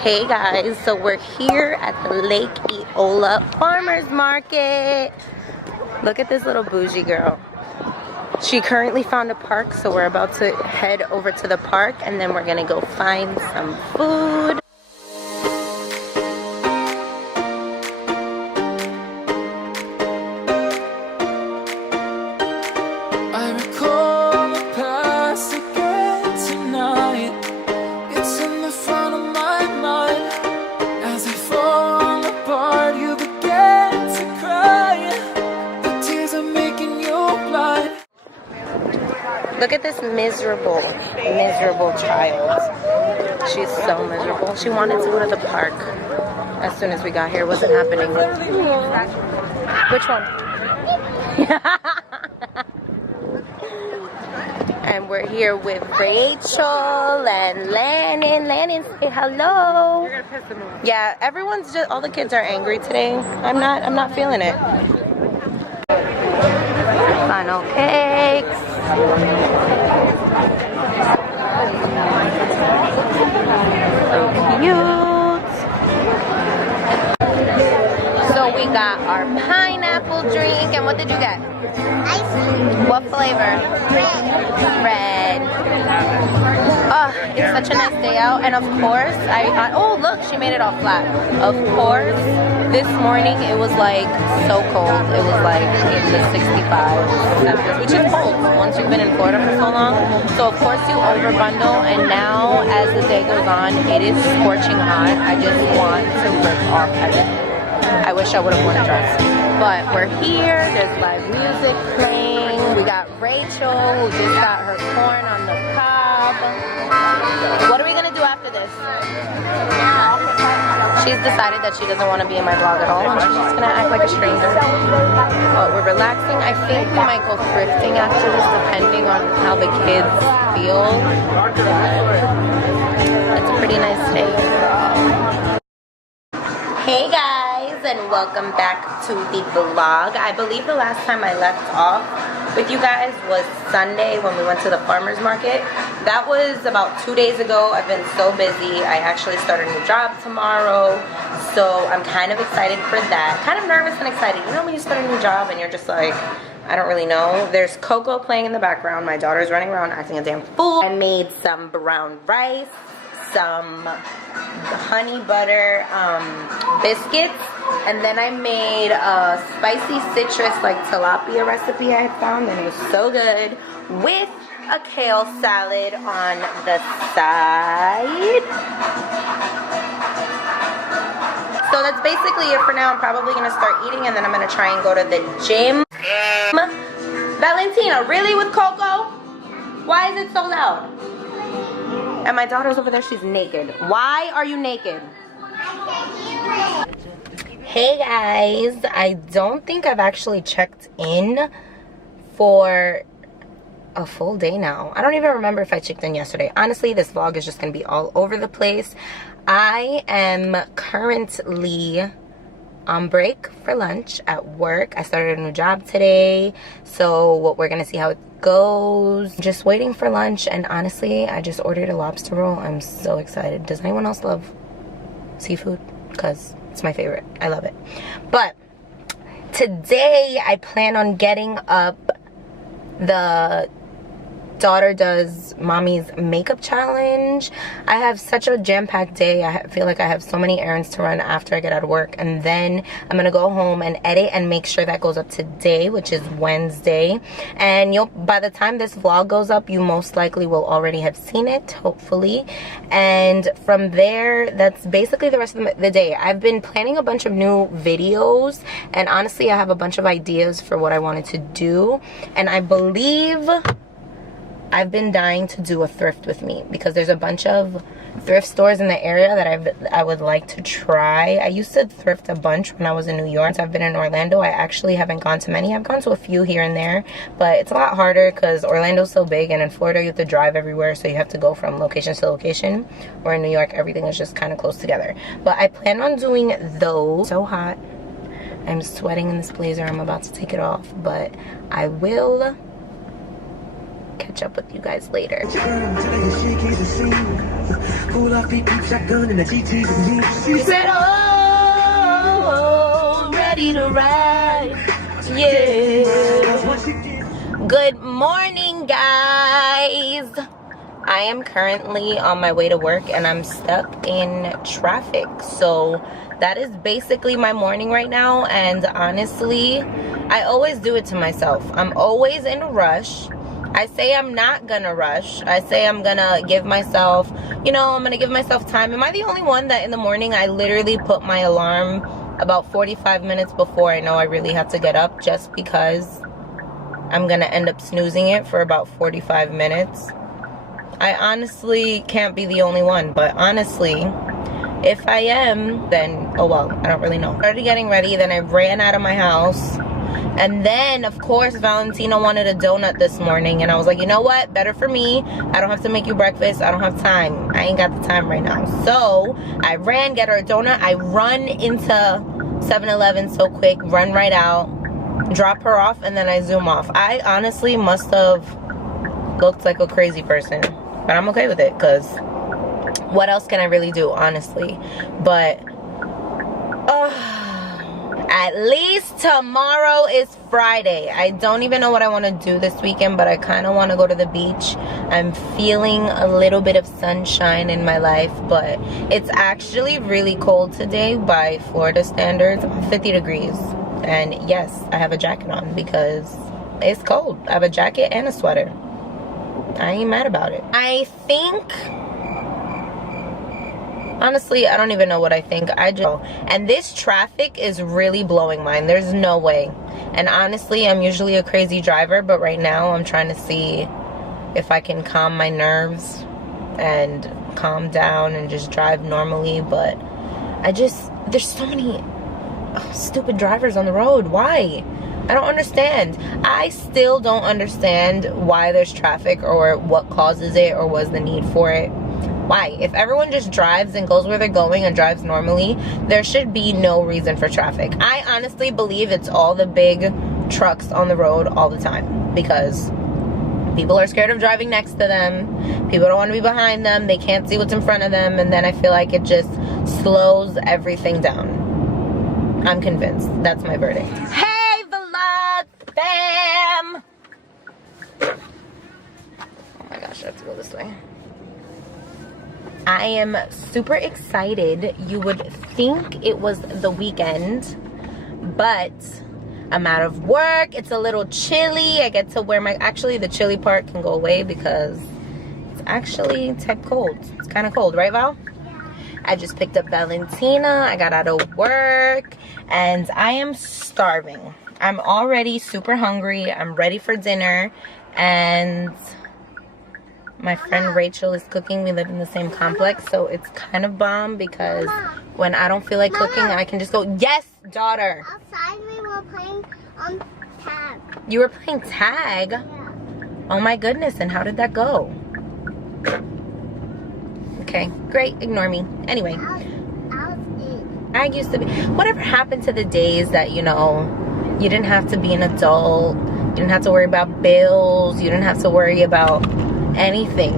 Hey guys, so we're here at the Lake Eola Farmers Market. Look at this little bougie girl. She currently found a park, so we're about to head over to the park and then we're gonna go find some food. Look at this miserable child. She's so miserable. She wanted to go to the park as soon as we got here. It wasn't happening. Which one? And we're here with Rachel and Landon. Landon, say hello. You're gonna piss them off. Yeah, everyone's just, all the kids are angry today. I'm not feeling it. Funnel cakes. So cute. So we got our pineapple drink, and what did you get? Ice cream. What flavor? Red. Oh, it's such a nice day out, and of course, oh look, she made it all flat. Of course, this morning it was like so cold. It was like in the 65, which is cold once you've been in Florida for so long. So of course you overbundle, and now as the day goes on, it is scorching hot. I just want to rip off everything. I wish I would have worn a dress. But we're here, there's live music playing. We got Rachel who just got her corn on the cob. What are we gonna do after this? She's decided that she doesn't want to be in my vlog at all, and she's just gonna act like a stranger. But we're relaxing. I think we might go thrifting after this, depending on how the kids feel. It's a pretty nice day overall. Hey guys, and welcome back to the vlog. I believe the last time I left off with you guys was Sunday when we went to the farmers market. That was about 2 days ago. I've been so busy. I actually start a new job tomorrow, so I'm kind of excited for that. Kind of nervous and excited. You know when you start a new job and you're just like, I don't really know. There's Coco playing in the background. My daughter's running around acting a damn fool. I made some brown rice, some honey butter biscuits, and then I made a spicy citrus like tilapia recipe I had found, and it was so good, with a kale salad on the side. So that's basically it for now. I'm probably gonna start eating, and then I'm gonna try and go to the gym. Valentina, really with Coco? Why is it so loud? And my daughter's over there, she's naked. Why are you naked? Hey guys, I don't think I've actually checked in for a full day now. I don't even remember if I checked in yesterday. Honestly, this vlog is just gonna be all over the place. I am currently on break for lunch at work. I started a new job today, so we're gonna see how it goes. Just waiting for lunch, and honestly, I just ordered a lobster roll. I'm so excited. Does anyone else love seafood? Because it's my favorite. I love it. But today I plan on getting up the daughter does mommy's makeup challenge. I have such a jam-packed day. I feel like I have so many errands to run after I get out of work, and then I'm gonna go home and edit and make sure that goes up today, which is Wednesday. And by the time this vlog goes up, you most likely will already have seen it, hopefully. And from there, that's basically the rest of the day. I've been planning a bunch of new videos, and honestly I have a bunch of ideas for what I wanted to do, and I believe I've been dying to do a thrift with me, because there's a bunch of thrift stores in the area that I would like to try. I used to thrift a bunch when I was in New York. Since I've been in Orlando, I actually haven't gone to many. I've gone to a few here and there, but it's a lot harder because Orlando's so big, and in Florida you have to drive everywhere, so you have to go from location to location, where in New York everything is just kind of close together. But I plan on doing those. So hot. I'm sweating in this blazer. I'm about to take it off, but I will catch up with you guys later. She said, oh, ready to ride. Yeah. Good morning, guys. I am currently on my way to work and I'm stuck in traffic. So that is basically my morning right now. And honestly, I always do it to myself. I'm always in a rush. I say I'm not gonna rush. I say I'm gonna give myself, I'm gonna give myself time. Am I the only one that in the morning I literally put my alarm about 45 minutes before I know I really have to get up, just because I'm gonna end up snoozing it for about 45 minutes? I honestly can't be the only one, but honestly, if I am, then oh well, I don't really know. I started getting ready, then I ran out of my house, and then of course Valentina wanted a donut this morning, and I was like, you know what, better for me, I don't have to make you breakfast, I don't have time, I ain't got the time right now. So I ran, get her a donut, I run into 7-Eleven so quick, run right out, drop her off, and then I zoom off. I honestly must have looked like a crazy person, but I'm okay with it, because what else can I really do, honestly? But at least tomorrow is Friday. I don't even know what I want to do this weekend, but I kind of want to go to the beach. I'm feeling a little bit of sunshine in my life, but it's actually really cold today by Florida standards, 50 degrees. And yes, I have a jacket on because it's cold. I have a jacket and a sweater. I ain't mad about it. I think, honestly, I don't even know what I think. And this traffic is really blowing mine. There's no way. And honestly, I'm usually a crazy driver, but right now I'm trying to see if I can calm my nerves and calm down and just drive normally. But there's so many stupid drivers on the road. Why? I don't understand. I still don't understand why there's traffic or what causes it or what's the need for it. Why? If everyone just drives and goes where they're going and drives normally, there should be no reason for traffic. I honestly believe it's all the big trucks on the road all the time, because people are scared of driving next to them. People don't want to be behind them. They can't see what's in front of them, and then I feel like it just slows everything down. I'm convinced. That's my verdict. Hey, vlog fam! Oh my gosh, I have to go this way. I am super excited. You would think it was the weekend, but I'm out of work. It's a little chilly. I get to wear actually the chilly part can go away because it's actually tech cold. It's kind of cold, right, Val? I just picked up Valentina. I got out of work and I am starving. I'm already super hungry. I'm ready for dinner, and my friend Rachel is cooking. We live in the same complex, so it's kind of bomb because when I don't feel like cooking, I can just go, yes, daughter. Outside we were playing tag. You were playing tag? Yeah. Oh my goodness, and how did that go? Okay, great, ignore me. Anyway, I used to be, whatever happened to the days that, you didn't have to be an adult, you didn't have to worry about bills, you didn't have to worry about anything.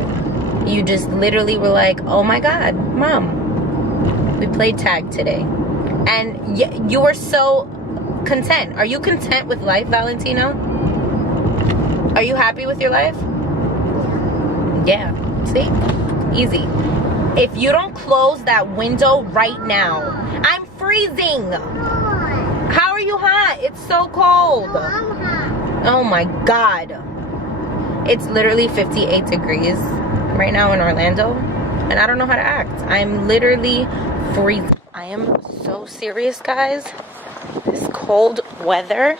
You just literally were like, oh my god, mom, we played tag today, and you were so content. Are you content with life, Valentina? Are you happy with your life? Yeah, see, easy. If you don't close that window right now, I'm freezing. How are you hot? It's so cold. Oh my god. It's literally 58 degrees right now in Orlando, and I don't know how to act. I'm literally freezing. I am so serious, guys. This cold weather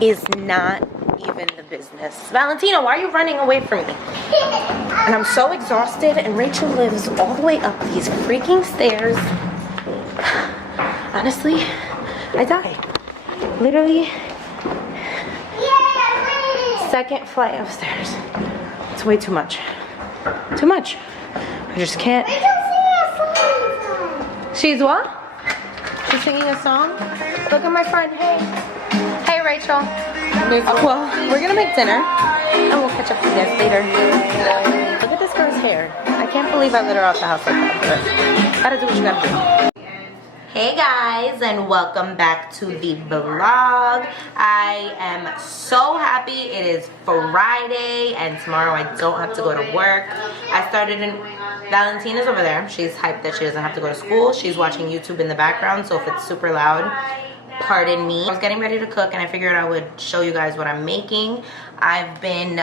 is not even the business. Valentina, why are you running away from me? And I'm so exhausted, and Rachel lives all the way up these freaking stairs. Honestly, I die. Literally, second flight upstairs. It's way too much. Too much. I just can't. She's what? She's singing a song? Look at my friend. Hey. Hey, Rachel. Well, we're gonna make dinner. and we'll catch up with you guys later. Look at this girl's hair. I can't believe I let her out the house like that, but gotta do what you gotta do. Hey guys, and welcome back to the vlog. I am so happy it is Friday and tomorrow I don't have to go to work. I started in Valentina's over there. She's hyped that she doesn't have to go to school. She's watching YouTube in the background, so if it's super loud, pardon me. I was getting ready to cook and I figured I would show you guys what I'm making. I've been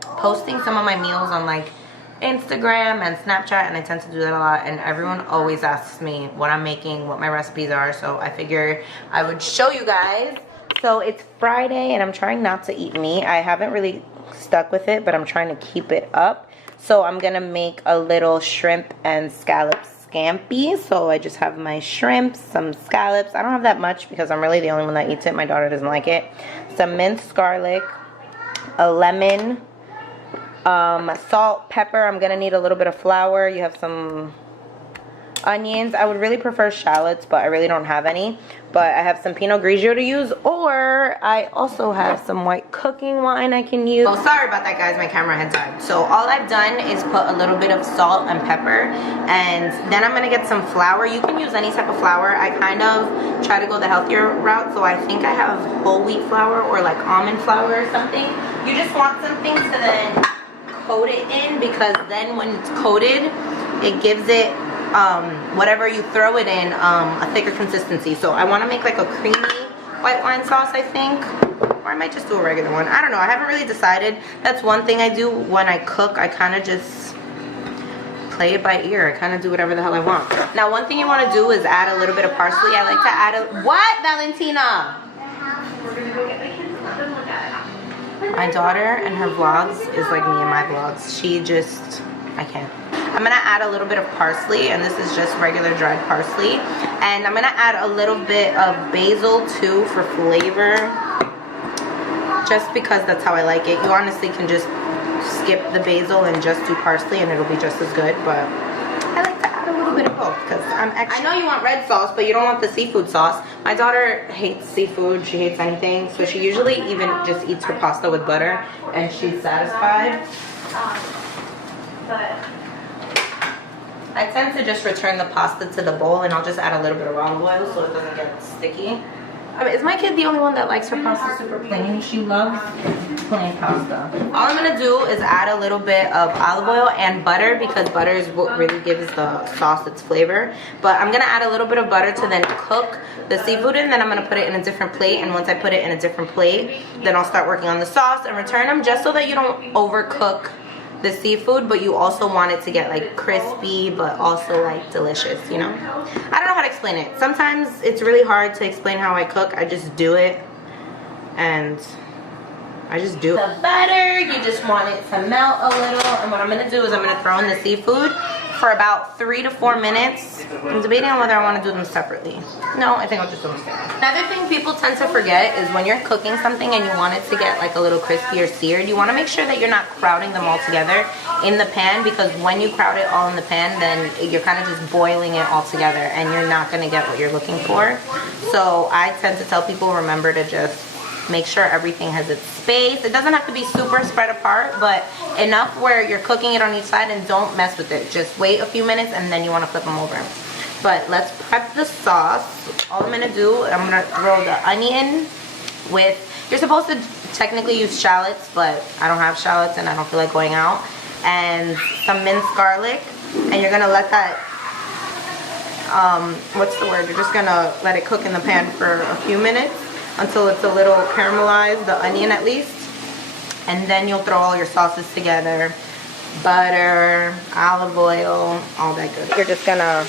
posting some of my meals on like Instagram and Snapchat, and I tend to do that a lot, and everyone always asks me what I'm making, what my recipes are, so I figure I would show you guys. So it's Friday and I'm trying not to eat meat. I haven't really stuck with it, but I'm trying to keep it up. So I'm gonna make a little shrimp and scallops scampi. So I just have my shrimp, some scallops. I don't have that much because I'm really the only one that eats it. My daughter doesn't like it. Some minced garlic, a lemon, salt, pepper. I'm gonna need a little bit of flour. You have some onions. I would really prefer shallots, but I really don't have any. But I have some Pinot Grigio to use, or I also have some white cooking wine I can use. Oh, sorry about that, guys. My camera had died. So all I've done is put a little bit of salt and pepper, and then I'm gonna get some flour. You can use any type of flour. I kind of try to go the healthier route, so I think I have whole wheat flour or like almond flour or something. You just want something to then coat it in, because then when it's coated, it gives it whatever you throw it in a thicker consistency. So I want to make like a creamy white wine sauce, I think, or I might just do a regular one. I don't know. I haven't really decided. That's one thing I do when I cook. I kind of just play it by ear. I kind of do whatever the hell I want. Now, one thing you want to do is add a little bit of parsley. I like to add a what, Valentina? My daughter and her vlogs is like me and my vlogs. She just, I can't. I'm gonna add a little bit of parsley, and this is just regular dried parsley. And I'm gonna add a little bit of basil too for flavor, just because that's how I like it. You honestly can just skip the basil and just do parsley and it'll be just as good, but I like to add a little bit of both because I'm extra. I know you want red sauce, but you don't want the seafood sauce. My daughter hates seafood. She hates anything, so she usually even just eats her pasta with butter and she's satisfied. But I tend to just return the pasta to the bowl, and I'll just add a little bit of olive oil so it doesn't get sticky. I mean, is my kid the only one that likes her pasta super plain? She loves plain pasta. All I'm gonna do is add a little bit of olive oil and butter, because butter is what really gives the sauce its flavor. But I'm gonna add a little bit of butter to then cook the seafood in, then I'm gonna put it in a different plate, and once I put it in a different plate, then I'll start working on the sauce and return them, just so that you don't overcook the seafood, but you also want it to get like crispy but also like delicious, you know? I don't know how to explain it. Sometimes it's really hard to explain how I cook. I just do it, and I just do it. The butter, you just want it to melt a little, and what I'm gonna do is I'm gonna throw in the seafood for about 3 to 4 minutes. I'm debating on whether I want to do them separately. No, I think I'll just do them separately. Another thing people tend to forget is when you're cooking something and you want it to get like a little crispy or seared, you want to make sure that you're not crowding them all together in the pan, because when you crowd it all in the pan, then you're kind of just boiling it all together and you're not going to get what you're looking for. So I tend to tell people, remember to just make sure everything has its space. It doesn't have to be super spread apart, but enough where you're cooking it on each side, and don't mess with it. Just wait a few minutes and then you want to flip them over. But let's prep the sauce. All I'm going to do, I'm going to throw the onion with, you're supposed to technically use shallots, but I don't have shallots and I don't feel like going out. And some minced garlic. And you're going to let that, what's the word? You're just going to let it cook in the pan for a few minutes, until it's a little caramelized, the onion at least. And then you'll throw all your sauces together. Butter, olive oil, all that good. You're just gonna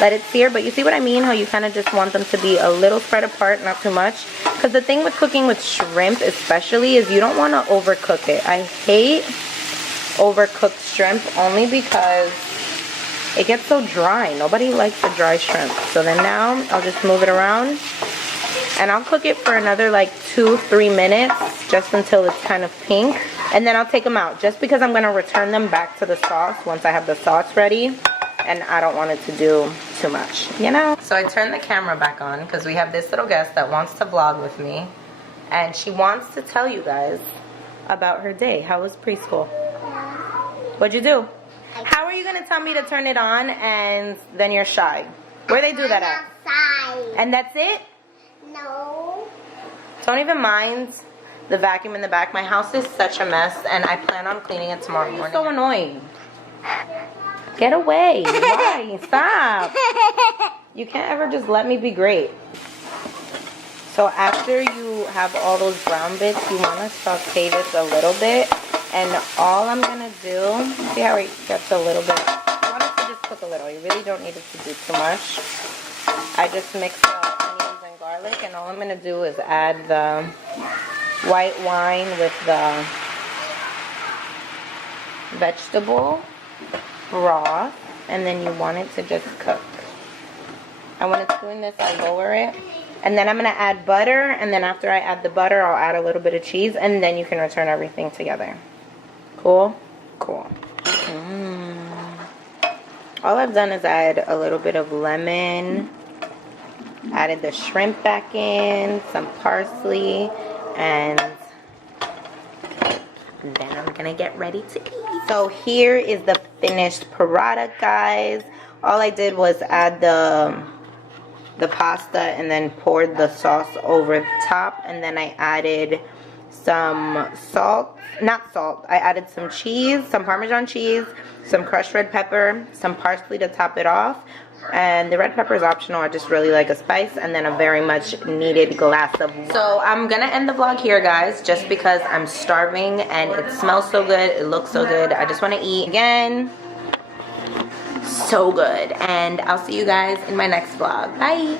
let it sear, but you see what I mean? How you kind of just want them to be a little spread apart, not too much. Because the thing with cooking with shrimp especially is you don't want to overcook it. I hate overcooked shrimp only because it gets so dry. Nobody likes the dry shrimp. So then now I'll just move it around. And I'll cook it for another like 2-3 minutes, just until it's kind of pink. And then I'll take them out, just because I'm going to return them back to the sauce once I have the sauce ready. And I don't want it to do too much, you know? So I turned the camera back on because we have this little guest that wants to vlog with me. And she wants to tell you guys about her day. How was preschool? What'd you do? How are you gonna tell me to turn it on and then you're shy? Where they do that at? Outside. And that's it? No. Don't even mind the vacuum in the back. My house is such a mess and I plan on cleaning it tomorrow morning. So annoying. Get away. Why? Stop. You can't ever just let me be great. So after you have all those brown bits, you want to saute this a little bit. And all I'm going to do, see how it gets a little bit, you want it to just cook a little. You really don't need it to do too much. I just mix the onions and garlic, and all I'm going to do is add the white wine with the vegetable broth, and then you want it to just cook. And when it's doing this, I lower it. And then I'm going to add butter, and then after I add the butter, I'll add a little bit of cheese, and then you can return everything together. Cool? Cool. All I've done is add a little bit of lemon, added the shrimp back in, some parsley, and then I'm going to get ready to eat. So here is the finished paratha, guys. All I did was add the pasta and then poured the sauce over the top, and then I added some I added some cheese, some Parmesan cheese, some crushed red pepper, some parsley to top it off, and the red pepper is optional. I just really like a spice, and then a very much needed glass of wine. So I'm gonna end the vlog here, guys, just because I'm starving and it smells so good, it looks so good. I just want to eat again. So good, and I'll see you guys in my next vlog. Bye.